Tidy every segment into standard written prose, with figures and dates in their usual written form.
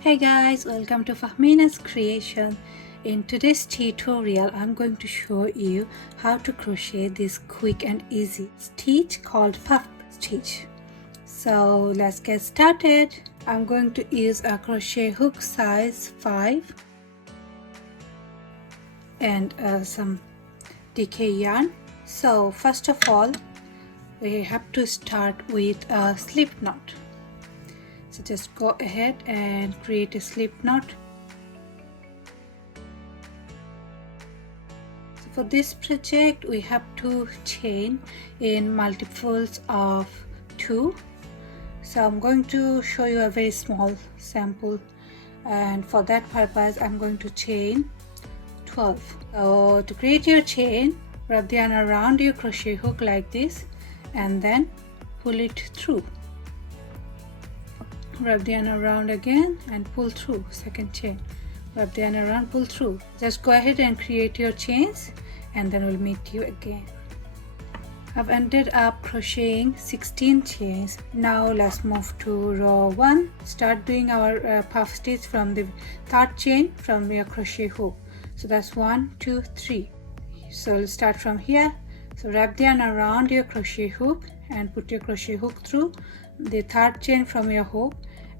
Hey guys, welcome to Fahmina's creation. In today's tutorial, I'm going to show you how to crochet this quick and easy stitch called Puff Stitch. So let's get started. I'm going to use a crochet hook size 5 and some DK yarn. So first of all, we have to start with a slip knot. So just go ahead and create a slip knot. So for this project we have to chain in multiples of 2. So I'm going to show you a very small sample, and for that purpose I'm going to chain 12. So to create your chain, wrap the yarn around your crochet hook like this and then pull it through. Wrap the yarn around again and pull through, second chain. Wrap the yarn around, pull through. Just go ahead and create your chains and then we'll meet you again. I've ended up crocheting 16 chains. Now let's move to row 1. Start doing our puff stitch from the third chain from your crochet hook. So that's 1, 2, 3. So we'll start from here. So wrap the yarn around your crochet hook and put your crochet hook through the third chain from your hook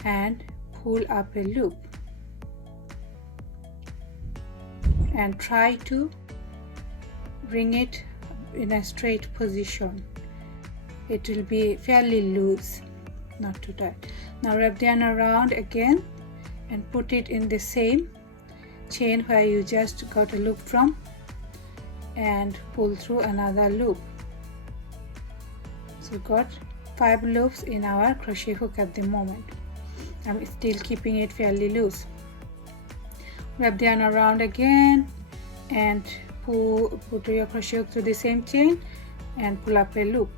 and pull up a loop and try to bring it in a straight position. It will be fairly loose, not too tight. Now wrap the yarn around again and put it in the same chain where you just got a loop from and pull through another loop. So we got 5 loops in our crochet hook at the moment. I'm still keeping it fairly loose. Wrap the yarn around again and put your crochet hook through the same chain and pull up a loop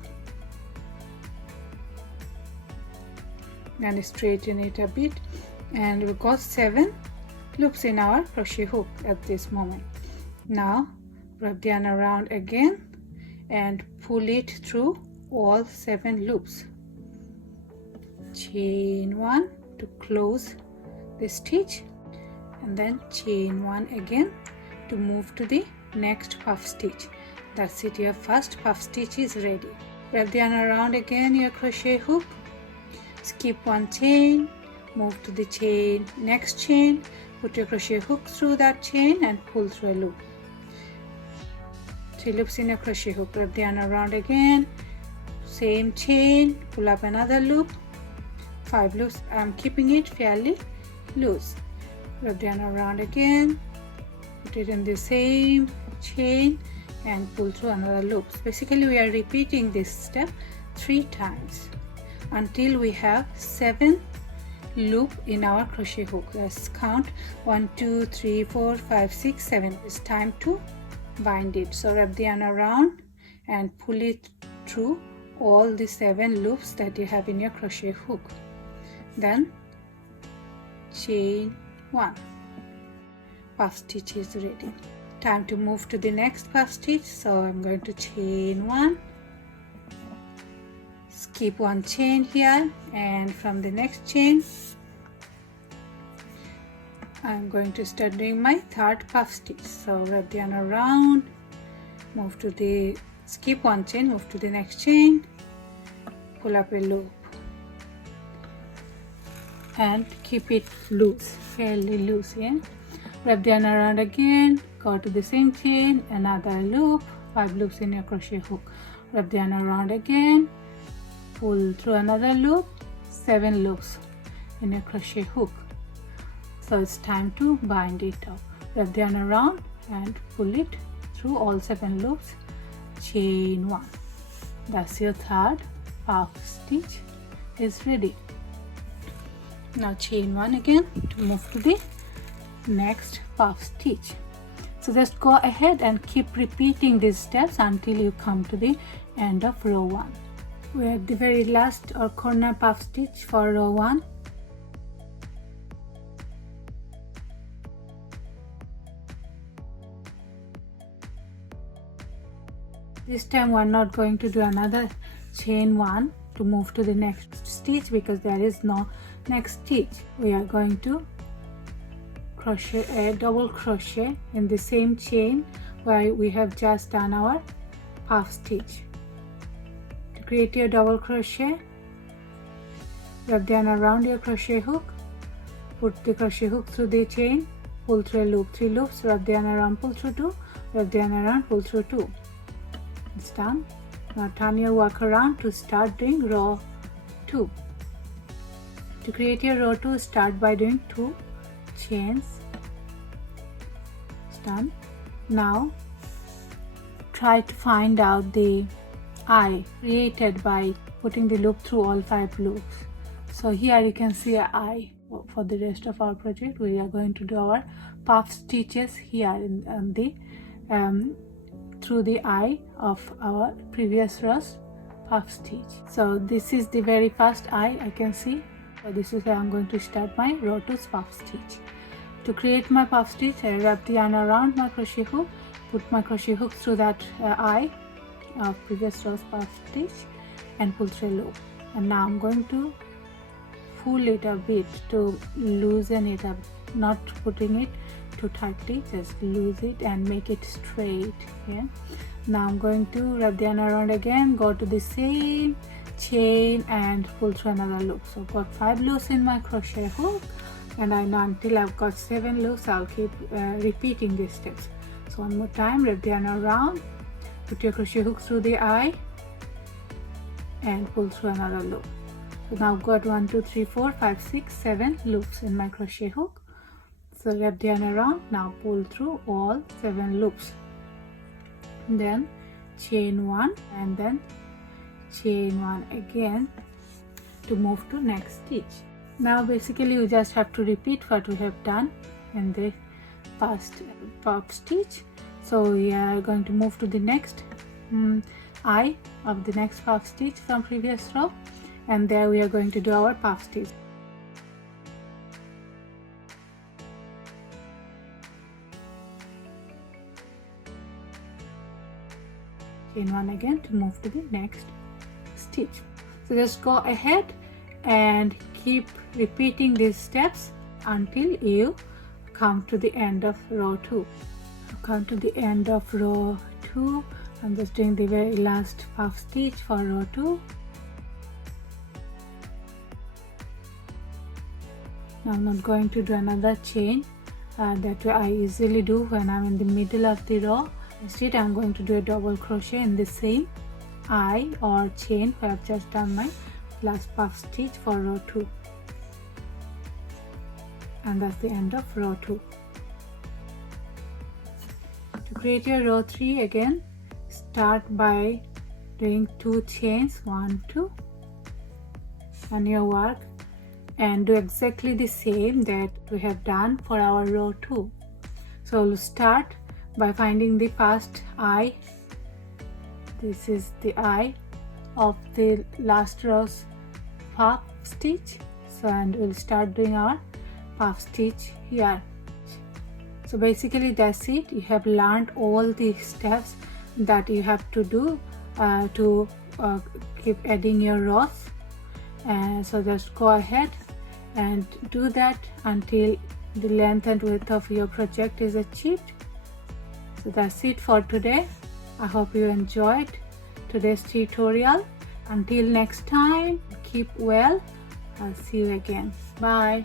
and straighten it a bit, and we've got 7 loops in our crochet hook at this moment. Now wrap the yarn around again and pull it through all 7 loops. Chain 1 to close the stitch and then chain 1 again to move to the next puff stitch. That's it, your first puff stitch is ready. Wrap the yarn around again your crochet hook, skip 1 chain, move to the next chain, put your crochet hook through that chain and pull through a loop. 3 loops in your crochet hook. Wrap the yarn around again, same chain, pull up another loop, 5 loops. I'm keeping it fairly loose. Wrap the yarn around again, put it in the same chain and pull through another loop. Basically we are repeating this step 3 times until we have 7 loop in our crochet hook. Let's count 1, 2, 3, 4, 5, 6, 7. It's time to bind it. So wrap the yarn around and pull it through all the 7 loops that you have in your crochet hook. Then chain 1. Puff stitch is ready. Time to move to the next puff stitch. So I'm going to chain 1, skip 1 chain here, and from the next chain I'm going to start doing my third puff stitch. So wrap the yarn around, move to the skip 1 chain, move to the next chain, pull up a loop and keep it loose, fairly loose. Wrap the yarn around again, go to the same chain, another loop, 5 loops in your crochet hook. Wrap the yarn around again, pull through another loop, 7 loops in your crochet hook. So it's time to bind it up. Wrap the yarn around and pull it through all 7 loops, chain 1. That's your third puff stitch is ready. Now chain 1 again to move to the next puff stitch. So just go ahead and keep repeating these steps until you come to the end of row 1. We're at the very last or corner puff stitch for row 1. This time we're not going to do another chain 1 to move to the next stitch because there is no next stitch we are going to crochet a double crochet in the same chain where we have just done our puff stitch. To create your double crochet, wrap the yarn around your crochet hook, put the crochet hook through the chain, pull through a loop, 3 loops, wrap the yarn around, pull through 2, wrap the yarn around, pull through 2. It's done. Now turn your work around to start doing row 2. To create your row 2, start by doing 2 chains. It's done. Now try to find out the eye created by putting the loop through all 5 loops. So here you can see an eye. For the rest of our project we are going to do our puff stitches here in the through the eye of our previous row's puff stitch. So this is the very first eye I can see. So this is where I'm going to start my row 2's puff stitch. To create my puff stitch, I wrap the yarn around my crochet hook, put my crochet hook through that eye of previous row's puff stitch and pull through a loop. And now I'm going to pull it a bit to loosen it up, not putting it too tightly, just loose it and make it straight. Okay, now I'm going to wrap the yarn around again, go to the same chain and pull through another loop. So I've got 5 loops in my crochet hook, and I know until I've got 7 loops I'll keep repeating these steps. So one more time, wrap the yarn around, put your crochet hook through the eye and pull through another loop. So now I've got 1 2 3 4 5 6 7 loops in my crochet hook. So wrap the yarn around, now pull through all 7 loops, then chain 1 and then chain 1 again to move to next stitch. Now basically you just have to repeat what we have done in the first puff stitch. So we are going to move to the next eye of the next puff stitch from previous row, and there we are going to do our puff stitch. Chain 1 again to move to the next stitch. So just go ahead and keep repeating these steps until you come to the end of row 2. Come to the end of row 2. I'm just doing the very last puff stitch for row 2. Now I'm not going to do another chain that I usually do when I'm in the middle of the row. Instead I'm going to do a double crochet in the same eye or chain where I've just done my last puff stitch for row 2, and that's the end of row 2. To create your row 3, again start by doing 2 chains, 1 2 on your work, and do exactly the same that we have done for our row 2. So we'll start by finding the first eye. This is the eye of the last row's puff stitch. So and we'll start doing our puff stitch here. So basically that's it. You have learned all the steps that you have to do to keep adding your rows, and so just go ahead and do that until the length and width of your project is achieved. So that's it for today. I hope you enjoyed today's tutorial. Until next time, keep well. I'll see you again. Bye.